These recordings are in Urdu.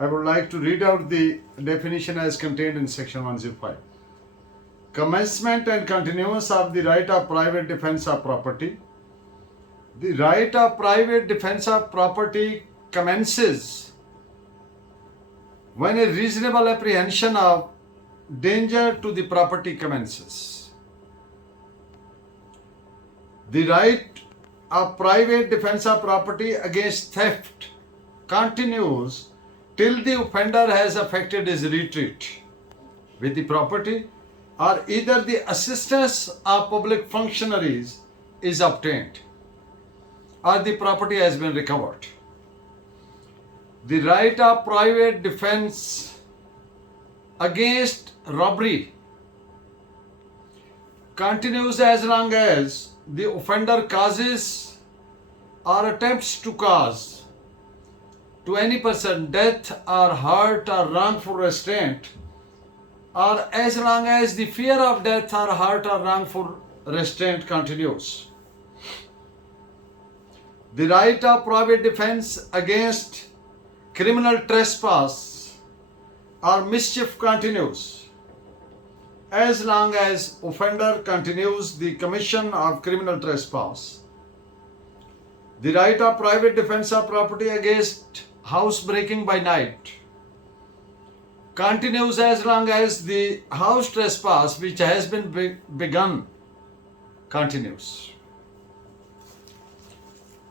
I would like to read out the definition as contained in section 105. Commencement and continuance of the right of private defense of property. The right of private defense of property commences when a reasonable apprehension of danger to the property commences. The right of private defense of property against theft continues till the offender has effected his retreat with the property, or either the assistance of public functionaries is obtained, or the property has been recovered. The right of private defense against robbery continues as long as the offender causes or attempts to cause to any person death or hurt or wrongful restraint, or as long as the fear of death or hurt or wrongful restraint continues. The right of private defense against criminal trespass or mischief continues as long as offender continues the commission of criminal trespass. The right of private defense of property against house breaking by night continues as long as the house trespass which has been begun continues.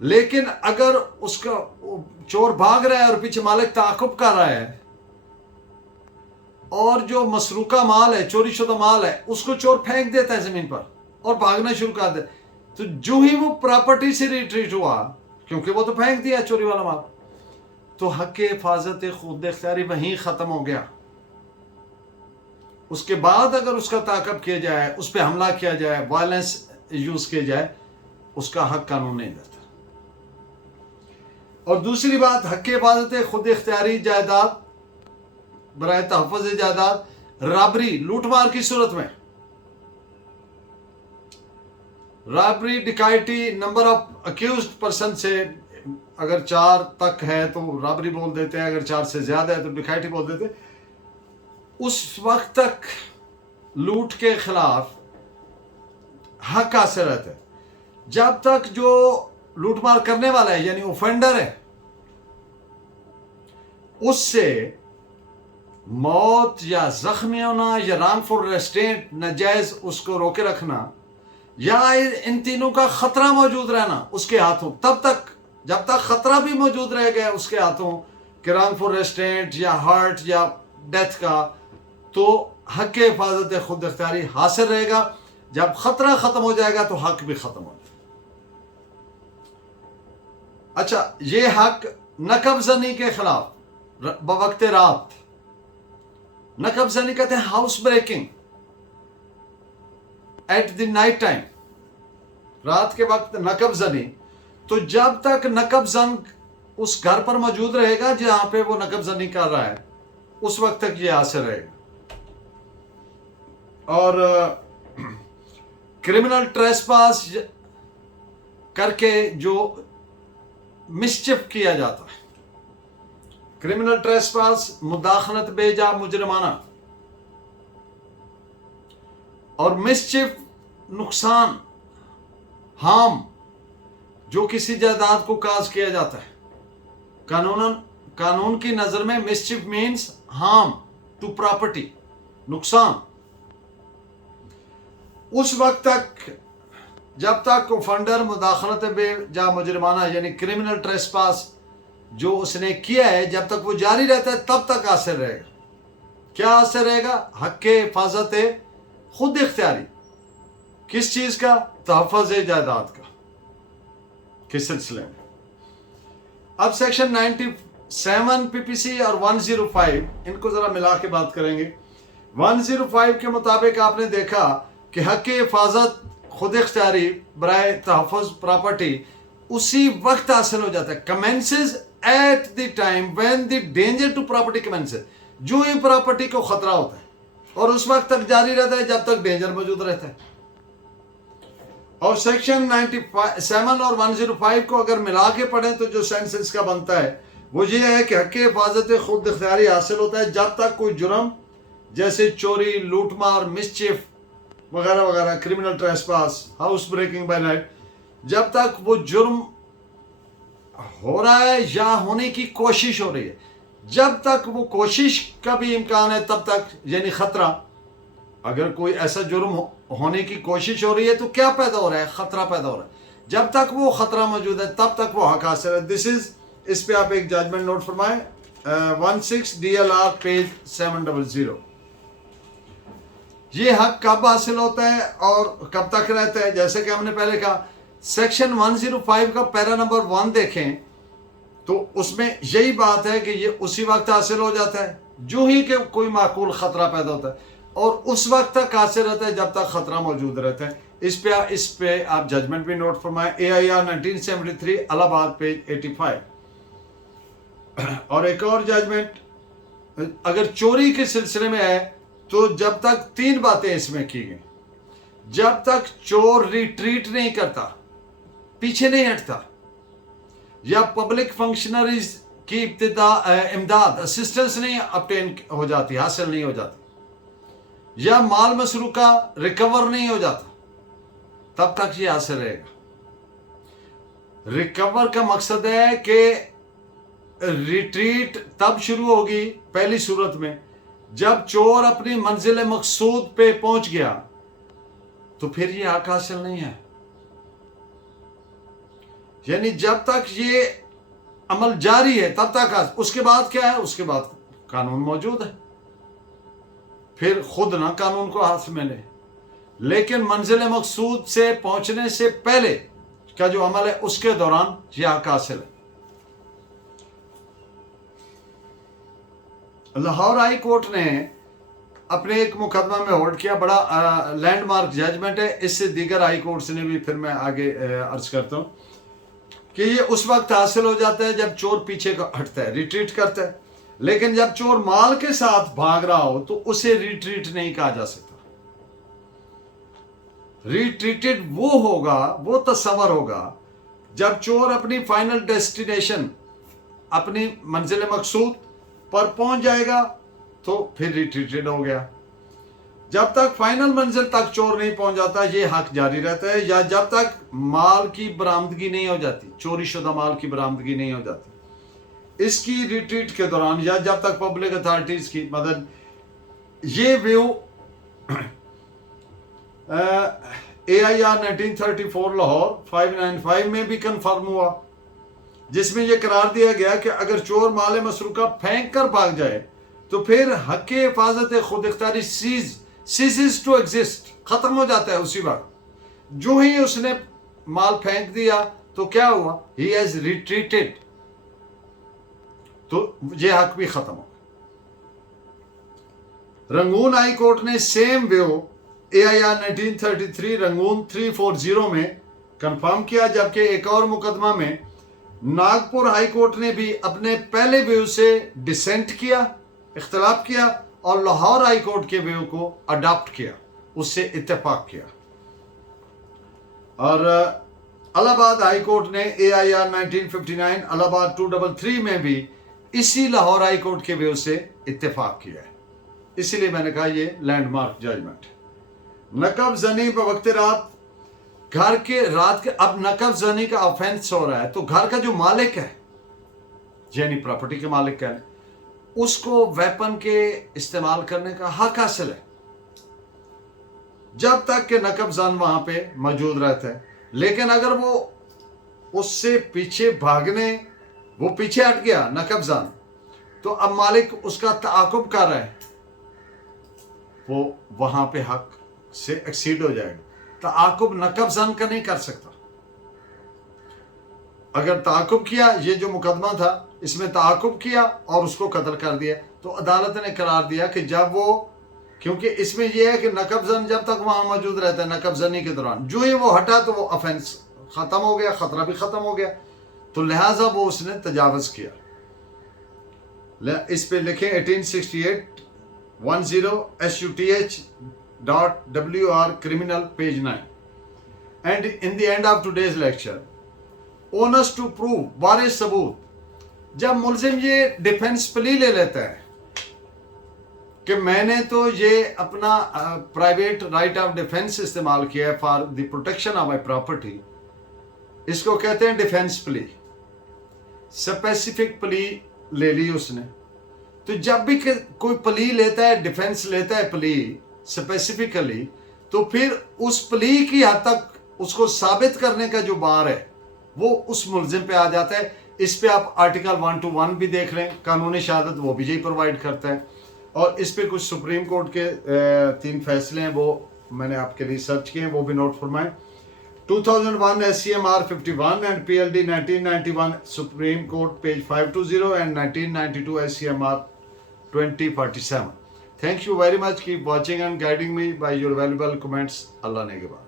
لیکن اگر اس کا چور بھاگ رہا ہے اور پیچھے مالک تعاقب کر رہا ہے اور جو مسروقہ مال ہے، چوری شدہ مال ہے، اس کو چور پھینک دیتا ہے زمین پر اور بھاگنا شروع کر دے، تو جو ہی وہ پراپرٹی سے ریٹریٹ ہوا، کیونکہ وہ تو پھینک دیا چوری والا مال، تو حق حفاظت خود اختیاری وہیں ختم ہو گیا. اس کے بعد اگر اس کا تعاقب کیا جائے، اس پہ حملہ کیا جائے، وائلنس یوز کیا جائے، اس کا حق قانون نہیں دیتا. اور دوسری بات، حق حفاظت خود اختیاری جائیداد برائے تحفظ جائیداد، رابری لوٹ مار کی صورت میں، robbery dacoity, number of accused person سے اگر 4 تک ہے تو رابری بول دیتے ہیں، اگر 4 سے زیادہ ہے تو ڈکائٹی بول دیتے ہیں. اس وقت تک لوٹ کے خلاف حق حاصل رہتا ہے جب تک جو لوٹ مار کرنے والا ہے یعنی اوفینڈر ہے اس سے موت یا زخمی ہونا یا رانگ فل ریسٹینٹ، ناجائز اس کو روکے رکھنا، یا ان تینوں کا خطرہ موجود رہنا اس کے ہاتھوں، تب تک جب تک خطرہ بھی موجود رہے گا اس کے ہاتھوں کہ رانگ فل ریسٹینٹ یا ہارٹ یا ڈیتھ کا، تو حق حفاظت خود اختیاری حاصل رہے گا. جب خطرہ ختم ہو جائے گا تو حق بھی ختم ہو جائے گا. اچھا، یہ حق نقب زنی کے خلاف بوقت رات، نقب زنی کہتے ہیں house breaking at the night time, رات کے وقت نقب زنی. تو جب تک نقب زن اس گھر پر موجود رہے گا جہاں پہ وہ نقب زنی کر رہا ہے، اس وقت تک یہ حاصل رہے گا. اور کرمنل ٹریسپاس کر کے جو مسچف کیا جاتا ہے، کرمنل ٹریسپاس مداخلت بے جا مجرمانہ، اور مسچف نقصان، ہارم جو کسی جائیداد کو کاز کیا جاتا ہے. قانون کی نظر میں mischief means harm to property, نقصان. اس وقت تک جب تک اوفینڈر مداخلت بے جا مجرمانہ یعنی کرمنل ٹریسپاس جو اس نے کیا ہے، جب تک وہ جاری رہتا ہے تب تک حاصل رہے گا. کیا حاصل رہے گا؟ حق حفاظت خود اختیاری. کس چیز کا؟ تحفظ جائیداد کا کے سلسلے میں. اب سیکشن 97 پی پی سی اور 105 ان کو ذرا ملا کے بات کریں گے. 105 کے مطابق آپ نے دیکھا کہ حق حفاظت خود اختیاری برائے تحفظ پراپرٹی اسی وقت حاصل ہو جاتا ہے. commences at the time when the danger to property commences، جو ہی پراپرٹی کو خطرہ ہوتا ہے، اور اس وقت تک جاری رہتا ہے جب تک ڈینجر موجود رہتا ہے. اور سیکشن 97 اور 105 کو اگر ملا کے پڑھیں تو جو سینس اس کا بنتا ہے وہ یہ ہے کہ حق حفاظت خود اختیاری حاصل ہوتا ہے جب تک کوئی جرم جیسے چوری، لوٹ مار، مسچف وغیرہ وغیرہ، criminal trespass, house breaking by night, جب تک وہ جرم ہو رہا ہے یا ہونے کی کوشش ہو رہی ہے. جب تک وہ کوشش کا بھی امکان ہے تب تک، یعنی خطرہ، اگر کوئی ایسا جرم ہونے کی کوشش ہو رہی ہے تو کیا پیدا ہو رہا ہے؟ خطرہ پیدا ہو رہا ہے. جب تک وہ خطرہ موجود ہے تب تک وہ حق حاصل ہے. دس از، اس پہ آپ ایک ججمنٹ نوٹ فرمائیں، 16 DLR پیج 700. یہ حق کب حاصل ہوتا ہے اور کب تک رہتا ہے؟ جیسے کہ ہم نے پہلے کہا، سیکشن 105 کا پیرا نمبر 1 دیکھیں تو اس میں یہی بات ہے کہ یہ اسی وقت حاصل ہو جاتا ہے جو ہی کہ کوئی معقول خطرہ پیدا ہوتا ہے، اور اس وقت تک حاصل رہتا ہے جب تک خطرہ موجود رہتا ہے. اس پہ آپ ججمنٹ بھی نوٹ فرمائیں، AIR 1973 الہ آباد پیج 85. اور ایک اور ججمنٹ اگر چوری کے سلسلے میں ہے تو جب تک 3 باتیں اس میں کی گئی. جب تک چور ریٹریٹ نہیں کرتا، پیچھے نہیں ہٹتا، یا پبلک فنکشنریز کی امداد، اسسٹنس نہیں اپٹین ہو جاتی، حاصل نہیں ہو جاتی، یا مال مسروقہ ریکور نہیں ہو جاتا، تب تک یہ حاصل رہے گا. ریکور کا مقصد ہے کہ ریٹریٹ تب شروع ہوگی پہلی صورت میں جب چور اپنی منزل مقصود پہ پہنچ گیا، تو پھر یہ حق حاصل نہیں ہے. یعنی جب تک یہ عمل جاری ہے تب تک، اس کے بعد کیا ہے؟ اس کے بعد قانون موجود ہے، پھر خود نہ قانون کو ہاتھ میں لے، لیکن منزل مقصود سے پہنچنے سے پہلے کا جو عمل ہے اس کے دوران یہ حق حاصل ہے۔ لاہور ہائی کورٹ نے اپنے ایک مقدمہ میں ہولڈ کیا، بڑا لینڈ مارک ججمنٹ ہے، اس سے دیگر ہائی کورٹس نے بھی، پھر میں آگے عرض کرتا ہوں کہ یہ اس وقت حاصل ہو جاتا ہے جب چور پیچھے ہٹتا ہے، ریٹریٹ کرتا ہے، لیکن جب چور مال کے ساتھ بھاگ رہا ہو تو اسے ریٹریٹ نہیں کہا جا سکتا۔ ریٹریٹڈ وہ ہوگا، وہ تصور ہوگا جب چور اپنی فائنل ڈیسٹینیشن، اپنی منزل مقصود پر پہنچ جائے گا تو پھر ریٹریٹڈ ہو گیا۔ جب تک فائنل منزل تک چور نہیں پہنچ جاتا یہ حق جاری رہتا ہے، یا جب تک مال کی برآمدگی نہیں ہو جاتی، چوری شدہ مال کی برآمدگی نہیں ہو جاتی اس کی ریٹریٹ کے دوران، یا جب تک پبلک اتھارٹیز کی مدد۔ یہ view A I R 1934 Lahore 595 میں بھی کنفرم ہوا، جس میں یہ قرار دیا گیا کہ اگر چور مال مسروقہ پھینک کر بھاگ جائے تو پھر حق حفاظت خود اختیاری ceases to exist، ختم ہو جاتا ہے اسی وقت۔ جو ہی اس نے مال پھینک دیا تو کیا ہوا؟ he has retreated، تو یہ حق بھی ختم ہو۔ رنگون ہائی کورٹ نے same view A I R 1933 Rangoon 340 میں کنفرم کیا، جبکہ ایک اور مقدمہ میں ناگپور ہائی کورٹ نے بھی اپنے پہلے ویو سے ڈسینٹ کیا، اختلاف کیا، اور لاہور ہائی کورٹ کے ویو کو اڈاپٹ کیا، اس سے اتفاق کیا۔ اور الہ آباد ہائی کورٹ نے اے آئی آر 1959 الہ آباد 233 میں بھی اسی لاہور ہائی کورٹ کے ویو سے اتفاق کیا ہے۔ اسی لیے میں نے کہا یہ لینڈ مارک ججمنٹ۔ نقب زنی بوقت رات، گھر کے رات کے، اب نقب زنی کا آفینس ہو رہا ہے تو گھر کا جو مالک ہے، یعنی پراپرٹی کے مالک کا ہے، اس کو ویپن کے استعمال کرنے کا حق حاصل ہے جب تک کہ نقب زن وہاں پہ موجود رہتا ہے۔ لیکن اگر وہ اس سے پیچھے بھاگنے، وہ پیچھے ہٹ گیا نقب زن، تو اب مالک اس کا تعاقب کر رہا ہے، وہ وہاں پہ حق سے ایکسیڈ ہو جائے گا۔ تعاقب نقب زن کا نہیں کر سکتا۔ اگر تعاقب کیا، یہ جو مقدمہ تھا اس میں تعاقب کیا اور اس کو قتل کر دیا، تو عدالت نے قرار دیا کہ جب وہ، کیونکہ اس میں یہ ہے کہ نقب زن جب تک وہاں موجود رہتا ہے نقب زنی کے دوران، جو ہی وہ ہٹا تو وہ افینس ختم ہو گیا، خطرہ بھی ختم ہو گیا، تو لہٰذا وہ اس نے تجاوز کیا۔ اس پہ لکھیں 1868 10SUTH.WR criminal page 9. And in the end of today's lecture, onus to prove، بارے ثبوت، جب ملزم یہ ڈیفنس پلی لے لیتا ہے کہ میں نے تو یہ اپنا پرائیویٹ رائٹ آف ڈیفنس استعمال کیا ہے for the protection of my property, اس کو کہتے ہیں ڈیفنس پلی، اسپیسیفک پلی لے لی اس نے۔ تو جب بھی کوئی پلی لیتا ہے، ڈیفنس لیتا ہے پلی اسپیسیفکلی، تو پھر اس پلی کی حد تک اس کو ثابت کرنے کا جو بار ہے وہ اس ملزم پہ آ جاتا ہے۔ اس پہ آپ آرٹیکل 121 بھی دیکھ لیں، قانونی شہادت وہ بھی یہی پرووائڈ کرتا ہے، اور اس پہ کچھ سپریم کورٹ کے 3 فیصلے ہیں، وہ میں نے آپ کے لیے سرچ کیے ہیں، وہ بھی نوٹ فرمائیں۔ 2001 SCMR 51 and PLD 1991 Supreme Court page 520 and 1992 SCMR 2047. Thank you very much. Keep watching and guiding me by your valuable comments. Allah Negeba.